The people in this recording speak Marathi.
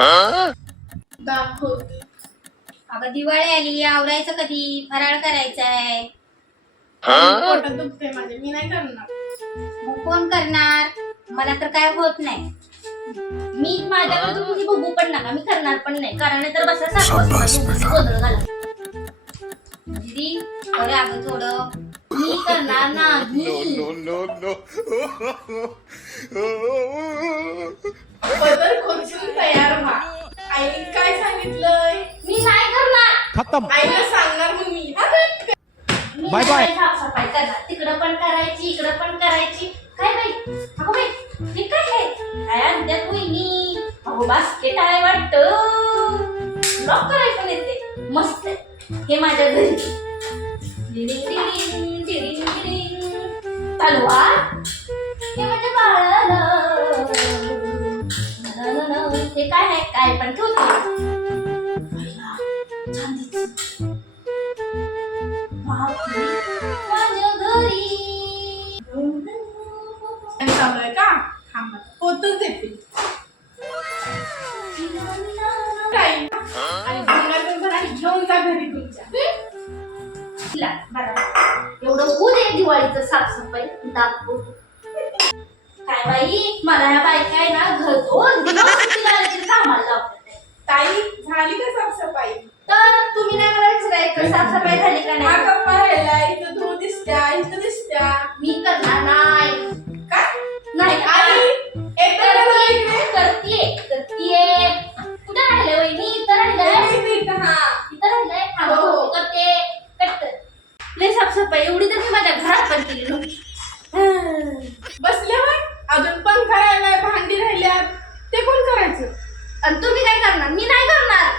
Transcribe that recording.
दाखवते. अगं दिवाळी आली, आवरायचं कधी? फराळ करायचाय. पोटात दुखते माझे, मी नाही करणार. मग कोण करणार? मला तर काय होत नाही. मी माझ्यावर तुम्ही बघू पण नका, मी करणार पण नाही. कारण तर बसा गोंधळ घाला. दीदी अरे अगं थोडं मी करणार नाही. बदल खोचून तयार व्हा. आईने काय सांगितलंय? मी नाही करणार. खत्म. आईला सांगणार मग मी. मी बाय बाय. साफसफाई करणार. तिकडं पण करायची, इकडं पण करायची. काय बाई? अगं बाई हे काय आहे? काय आणत्यात वहिनी? अहो बास्केट आहे वाटतं. लॉक करायला पण येते. मस्त आहे. हे माझ्या घरी. डिडिंग डिडिंग डिडिंग डिडिंग. चालू हा? हे माझ्या बाळाला. हे काय आहे? काय पण ठेवतो. चांदीचं. माझ्या घरी चालू आहे का? थांबा होतच देते. काय आणि भंगार भरा घेऊन जा घरी तुमच्या. एवढं होऊ दे दिवाळीचं साफसफाई दाखवू. काय बाई मला ह्या बायका आहे ना घर दोन दिवस सुट्टीला आले तरी कामाला लावतात. ताई झाली का साफसफाई? तर तुम्ही नाही मला विचारायचं साफसफाई झाली का हा नाही? कप्पा राहिला, इथं धूळ दिसत्या, इथं दिसत्या. मी करणार नाही. काय? नाही आई एकदा बघा इकडे. करतीये. कुठं राहिलंय वहिनी? इथं राहिलंय. इथं हा. इथं राहिलंय. थांबा, हो. करते. करते. लय साफसफाई एवढी तर मी माझ्या घरात पण केली नव्हती. बसल्यावर अजून पंखा राहिलाय, भांडी राहिल्यात, ते कोण करायचं? आणि तुम्ही काय करणार? मी नाही करणार.